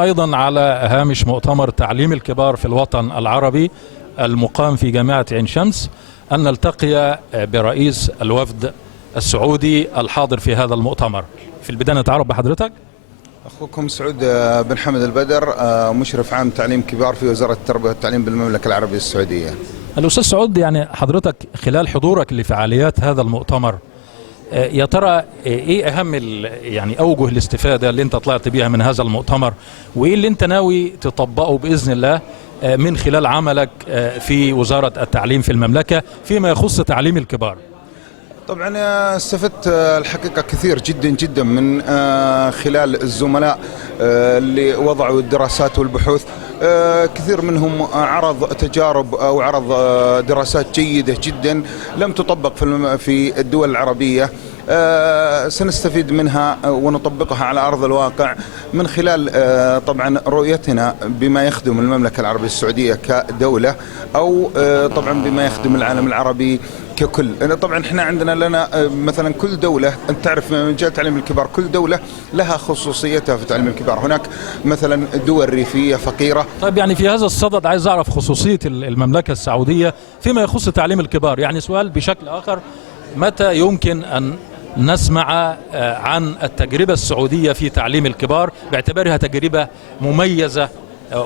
أيضا على هامش مؤتمر تعليم الكبار في الوطن العربي المقام في جامعة عين شمس أن نلتقي برئيس الوفد السعودي الحاضر في هذا المؤتمر. في البداية نتعرف بحضرتك. أخوكم سعود بن حمد البدر، مشرف عام تعليم كبار في وزارة التربية والتعليم بالمملكة العربية السعودية. الأستاذ سعود، يعني حضرتك خلال حضورك لفعاليات هذا المؤتمر يا ترى ايه اهم يعني اوجه الاستفاده اللي انت طلعت بيها من هذا المؤتمر، وايه اللي انت ناوي تطبقه باذن الله من خلال عملك في وزاره التعليم في المملكه فيما يخص تعليم الكبار؟ طبعا استفدت الحقيقة كثير جدا جدا من خلال الزملاء اللي وضعوا الدراسات والبحوث. كثير منهم عرض تجارب أو عرض دراسات جيدة جدا لم تطبق في الدول العربية. سنستفيد منها ونطبقها على أرض الواقع من خلال طبعا رؤيتنا بما يخدم المملكة العربية السعودية كدولة، أو طبعا بما يخدم العالم العربي ككل. طبعا احنا عندنا مثلا كل دولة، انت تعرف مجال تعليم الكبار كل دولة لها خصوصيتها في تعليم الكبار. هناك مثلا دول ريفية فقيرة. طيب، يعني في هذا الصدد عايز اعرف خصوصية المملكة السعودية فيما يخص تعليم الكبار. يعني سؤال بشكل آخر، متى يمكن أن نسمع عن التجربة السعودية في تعليم الكبار باعتبارها تجربة مميزة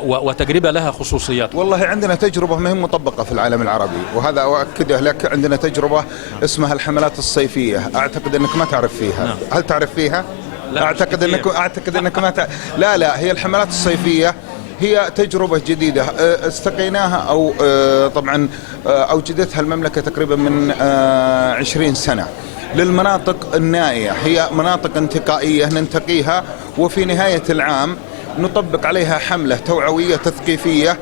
وتجربة لها خصوصيات؟ والله عندنا تجربة ما هي مطبقة في العالم العربي، وهذا أؤكده لك. عندنا تجربة اسمها الحملات الصيفية، أعتقد أنك ما تعرف فيها. نعم. هل تعرف فيها؟ لا، أعتقد أنك ما تعرف. لا، هي الحملات الصيفية هي تجربة جديدة استقيناها أو طبعا أوجدتها المملكة تقريبا من 20 سنة للمناطق النائية. هي مناطق انتقائية ننتقيها، وفي نهاية العام نطبق عليها حملة توعوية تثقيفية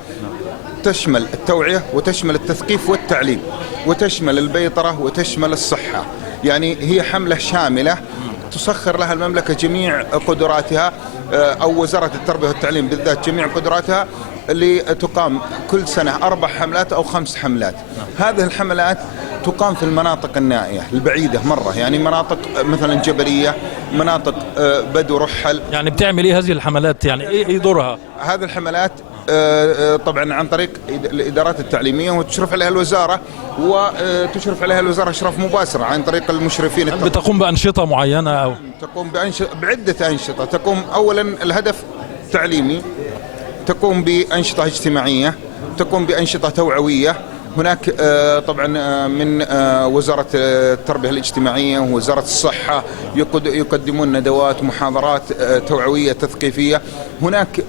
تشمل التوعية وتشمل التثقيف والتعليم وتشمل البيطرة وتشمل الصحة. يعني هي حملة شاملة تسخر لها المملكة جميع قدراتها، أو وزارة التربية والتعليم بالذات جميع قدراتها، اللي تقام كل سنة 4 حملات أو 5 حملات. هذه الحملات تقام في المناطق النائية البعيدة مرة، يعني مناطق مثلا جبلية، مناطق بدو رحل. يعني بتعمل ايه هذه الحملات؟ يعني ايه دورها؟ هذه الحملات طبعا عن طريق الإدارات التعليمية، وتشرف عليها الوزارة، وتشرف عليها الوزارة إشراف مباشر عن طريق المشرفين. بتقوم بأنشطة معينة أو تقوم بعدة أنشطة. تقوم أولا الهدف تعليمي، تقوم بأنشطة اجتماعية، تقوم بأنشطة توعوية. هناك طبعا من وزارة التربية الاجتماعية ووزارة الصحة يقدمون ندوات ومحاضرات توعوية تثقيفية. هناك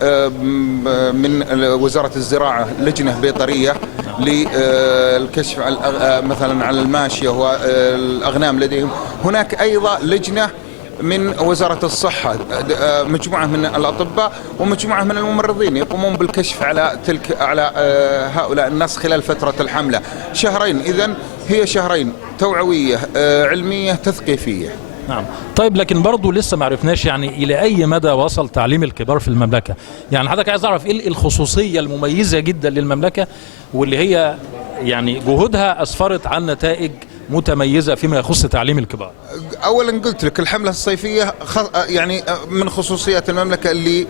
من وزارة الزراعة لجنة بيطرية للكشف مثلا على الماشية والأغنام لديهم. هناك أيضا لجنة من وزارة الصحة، مجموعة من الأطباء ومجموعة من الممرضين يقومون بالكشف على هؤلاء الناس خلال فترة الحملة. شهرين، إذن هي شهرين توعوية علمية تثقيفية. نعم. طيب، لكن برضو لسه ما عرفناش يعني إلى أي مدى وصل تعليم الكبار في المملكة. يعني حضرتك عايز أعرف إيه الخصوصية المميزة جدا للمملكة، واللي هي يعني جهودها أسفرت عن نتائج متميزة فيما يخص تعليم الكبار. أولا قلت لك الحملة الصيفية يعني من خصوصيات المملكة اللي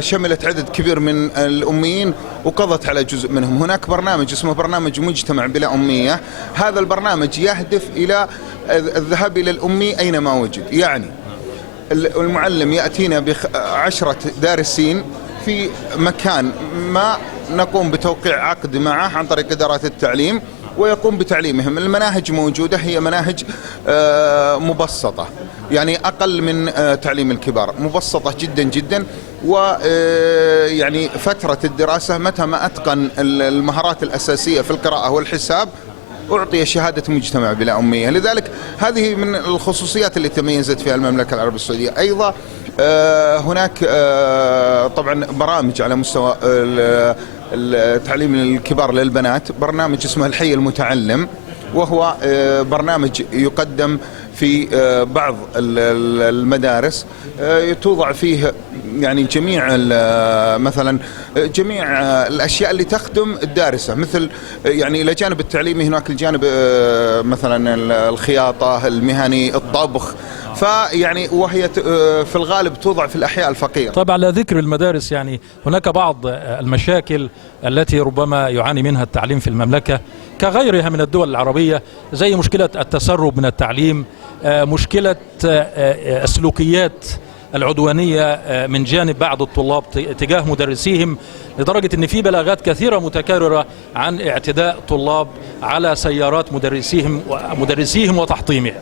شملت عدد كبير من الأميين وقضت على جزء منهم. هناك برنامج اسمه برنامج مجتمع بلا أمية. هذا البرنامج يهدف إلى الذهاب إلى الأمي أينما وجد. يعني المعلم يأتينا ب10 دارسين في مكان ما، نقوم بتوقيع عقد معه عن طريق إدارات التعليم ويقوم بتعليمهم. المناهج موجودة، هي مناهج مبسطة، يعني أقل من تعليم الكبار، مبسطة جدا جدا. ويعني فترة الدراسة متى ما أتقن المهارات الأساسية في القراءة والحساب أعطي شهادة مجتمع بلا أمية. لذلك هذه من الخصوصيات اللي تميزت فيها المملكة العربية السعودية. أيضا هناك طبعا برامج على مستوى التعليم الكبار للبنات، برنامج اسمه الحي المتعلم، وهو برنامج يقدم في بعض المدارس، توضع فيه يعني جميع مثلا جميع الأشياء اللي تخدم الدارسة، مثل يعني إلى جانب التعليمي هناك الجانب مثلا الخياطة المهني، الطبخ، فيعني وهي في الغالب توضع في الأحياء الفقيرة. طيب، على ذكر المدارس، يعني هناك بعض المشاكل التي ربما يعاني منها التعليم في المملكة كغيرها من الدول العربية، زي مشكلة التسرب من التعليم، مشكلة السلوكيات العدوانية من جانب بعض الطلاب تجاه مدرسيهم، لدرجة أن في بلاغات كثيرة متكررة عن اعتداء طلاب على سيارات مدرسيهم وتحطيمها.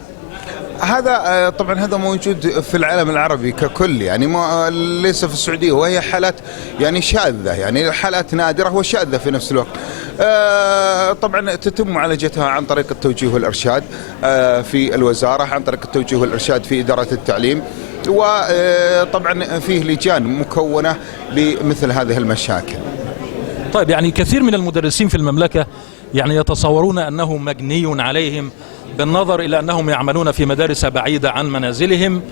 هذا طبعا هذا موجود في العالم العربي ككل، يعني ليس في السعودية، وهي حالات يعني شاذة، يعني حالات نادرة وشاذة في نفس الوقت. طبعا تتم معالجتها عن طريق التوجيه والإرشاد في الوزارة، عن طريق التوجيه والإرشاد في إدارة التعليم، وطبعا فيه لجان مكونة لمثل هذه المشاكل. طيب، يعني كثير من المدرسين في المملكة يعني يتصورون أنه مجني عليهم بالنظر إلى أنهم يعملون في مدارس بعيدة عن منازلهم،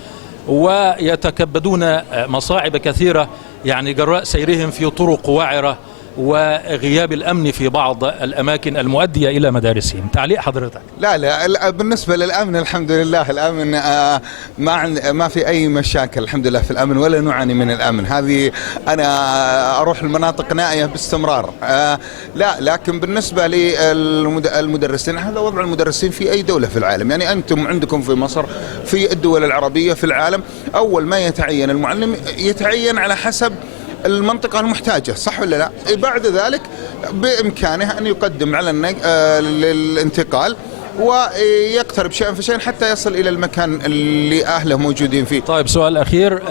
ويتكبدون مصاعب كثيرة يعني جراء سيرهم في طرق وعرة وغياب الأمن في بعض الأماكن المؤدية إلى مدارسهم. تعليق حضرتك؟ لا، بالنسبة للأمن الحمد لله، الأمن ما في أي مشاكل الحمد لله في الأمن، ولا نعاني من الأمن. هذه أنا أروح المناطق نائية باستمرار. لا، لكن بالنسبة للمدرسين، هذا وضع المدرسين في أي دولة في العالم. يعني أنتم عندكم في مصر، في الدول العربية في العالم، أول ما يتعين المعلم يتعين على حسب المنطقة المحتاجة، صح ولا لا؟ بعد ذلك بإمكانه أن يقدم على الانتقال ويقترب شيئا فشيئا حتى يصل إلى المكان اللي أهله موجودين فيه. طيب، سؤال أخير،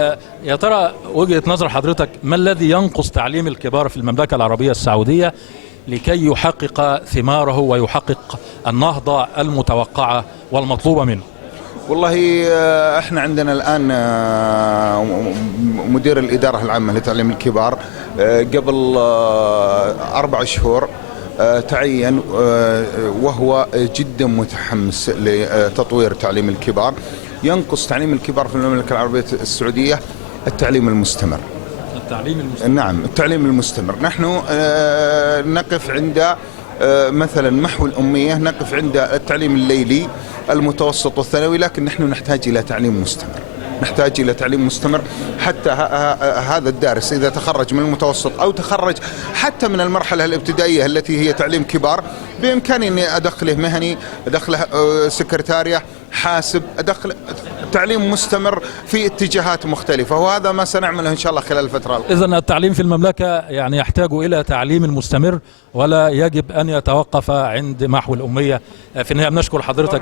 يا ترى وجهة نظر حضرتك ما الذي ينقص تعليم الكبار في المملكة العربية السعودية لكي يحقق ثماره ويحقق النهضة المتوقعة والمطلوبة منه؟ والله احنا عندنا الآن مدير الإدارة العامة لتعليم الكبار قبل 4 شهور تعين، وهو جدا متحمس لتطوير تعليم الكبار. ينقص تعليم الكبار في المملكة العربية السعودية التعليم المستمر. نعم، التعليم المستمر. نحن نقف عند مثلا محو الأمية، نقف عند التعليم الليلي المتوسط والثانوي، لكن نحن نحتاج إلى تعليم مستمر، نحتاج إلى تعليم مستمر حتى هذا الدارس إذا تخرج من المتوسط أو تخرج حتى من المرحلة الابتدائية التي هي تعليم كبار، بإمكاني أني أدخله مهني، أدخله سكرتارية، حاسب، أدخل تعليم مستمر في اتجاهات مختلفة، وهذا ما سنعمله إن شاء الله خلال الفترة. إذن التعليم في المملكة يعني يحتاج إلى تعليم مستمر، ولا يجب أن يتوقف عند محو الأمية. في النهاية بنشكر حضرتك